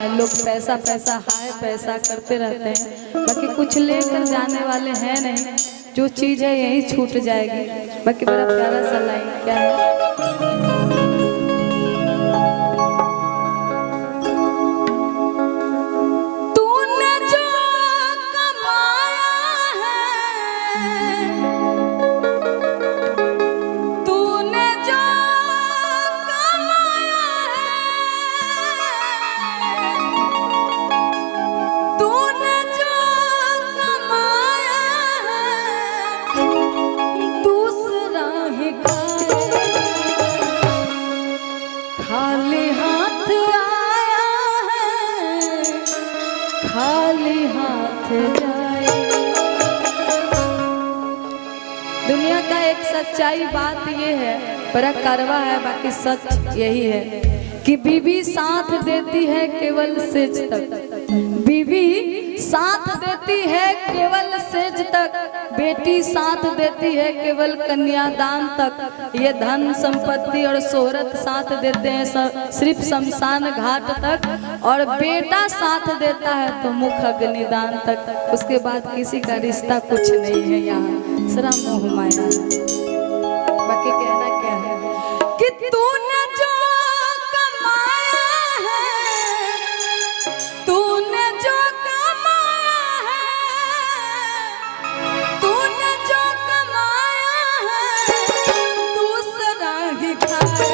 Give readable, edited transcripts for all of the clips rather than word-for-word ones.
लोग पैसा पैसा हाय पैसा करते रहते हैं, बाकी कुछ लेकर जाने वाले हैं नहीं। जो चीज़ है यही छूट जाएगी। बाकी बड़ा प्यारा सा लाइन क्या है, खाली हाथ जाए। दुनिया का एक सच्चाई बात ये है, बड़ा करवा है, बाकी सच यही है कि बीवी साथ देती है केवल सेज तक, बीवी साथ देती है केवल सेज तक, बेटी साथ देती है केवल कन्यादान तक। ये धन संपत्ति और शोहरत साथ देते हैं सिर्फ शमशान घाट तक, और बेटा साथ देता है तो मुख अग्निदान तक। उसके बाद किसी का रिश्ता कुछ नहीं है यहाँ, सरा मोह माया। बाकी कहना क्या है कि तूने जो कमाया है, तूने जो कमाया है, तूने जो कमाया है, दूसरा ही खाए।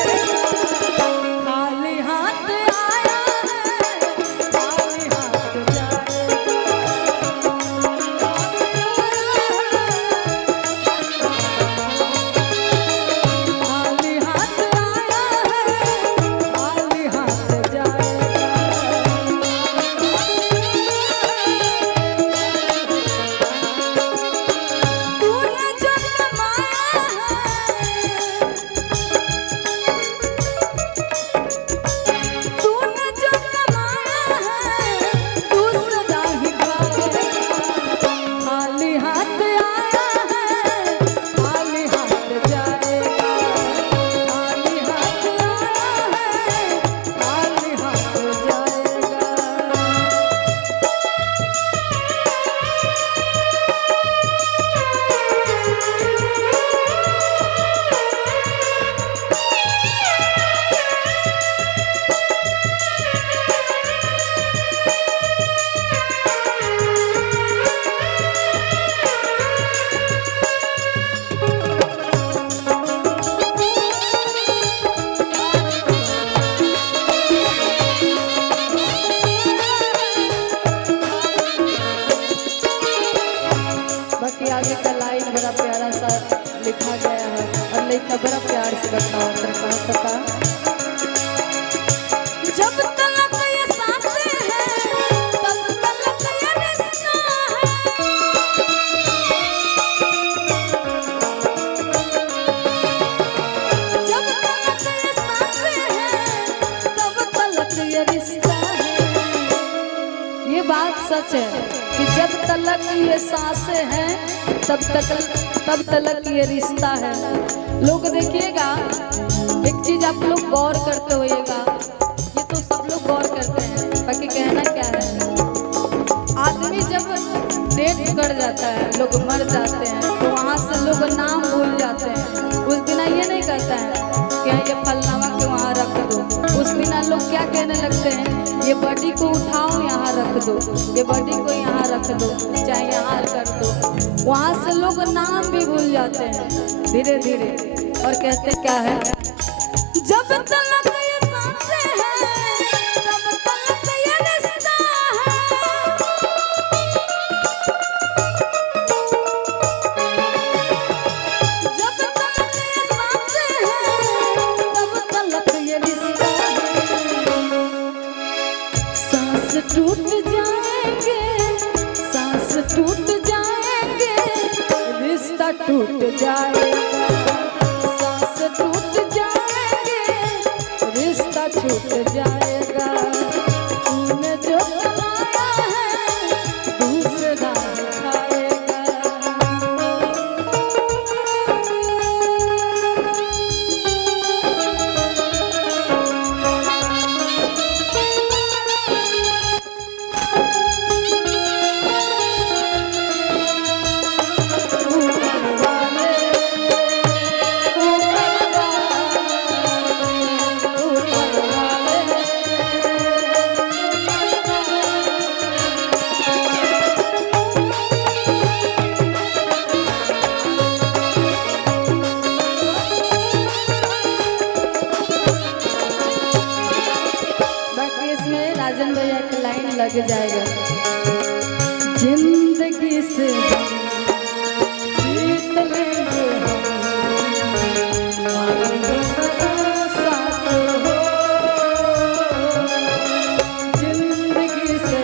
खाली हाथ आया है, खाली हाथ जाएगा। खाली हाथ आया है, खाली हाथ जाएगा। तूने जो कमाया है, तूने जो कमाया है, दूसरा ही खाएगा। खाली हाथ आया है, खाली हाथ जाएगा। खाली हाथ आया है, खाली हाथ जाएगा। बाकी आगे का लाइन बड़ा प्यारा सा लिखा गया है, और लिखा बड़ा प्यार से बताओ पता। जब तलक ये सांसें हैं, तब तलक ये रिश्ता है। जब तलक ये सांसें हैं, तब तलक ये रिश्ता है। ये बात सच है कि जब तलक ये सांसें हैं, तब तलक ये रिश्ता है। लोग देखिएगा, एक चीज आप लोग गौर करते होइएगा, ये तो सब लोग गौर करते हैं। बाकी कहना क्या है, आदमी जब डेथ कर जाता है, लोग मर जाते हैं, तो वहाँ से लोग नाम भूल जाते हैं। उस दिन ये नहीं कहता है कि ये फलनामा के वहाँ रख दो। उस दिन लोग क्या कहने लगते हैं, ये बॉडी को उठाओ यहाँ रख दो, ये बॉडी को यहाँ रख दो, चाहे यहाँ कर दो। वहाँ से लोग नाम भी भूल जाते हैं धीरे धीरे, और कहते क्या है, जब तलक ये सांसें हैं, तब तलक ये रिश्ता है। जब तलक ये सांसें हैं, तब तलक ये रिश्ता है। सांस टूट जाएंगे, सांस टूट जाएंगे, रिश्ता टूट जाएगा। सांस टूट जाएंगे, रिश्ता छूट जाएगा। तूने जो कमाया है, दूसरा खाएगा। राजन भैया की लाइन लग जाएगा। जिंदगी से जीत लेंगे हम, साथ हो। जिंदगी से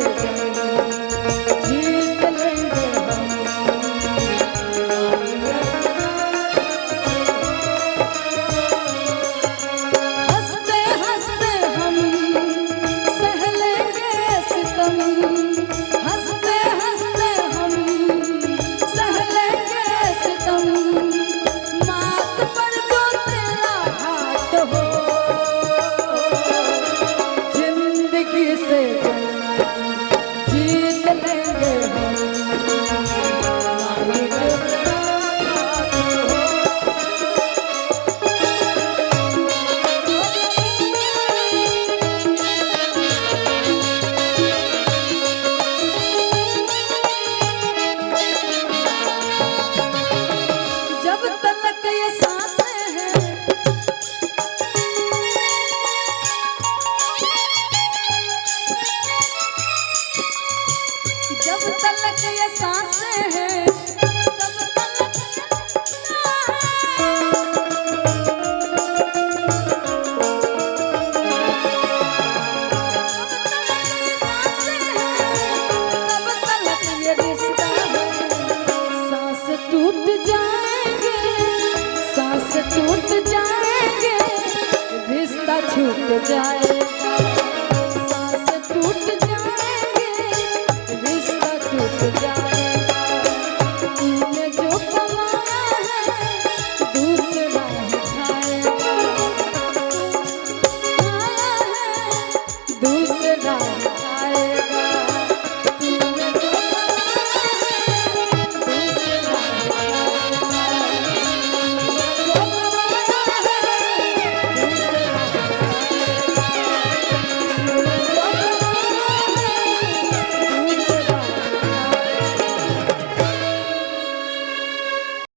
जीत लेंगे हम। हंसते हंसते हम सह लेंगे सितम, हंसते हंसते हम सह लेंगे सितम। माथ पर जो तेरा हाथ हो, जिंदगी से जीत लेंगे हम। मालिक साथ हो। जब तलक ये सांसें हैं, जब तलक ये सांसें हैं, तब तलक जिंदा है। जब तलक ये रिश्ता है, सांस टूट जाएंगे, सांस टूट जाएंगे, रिश्ता छूट जाएगा।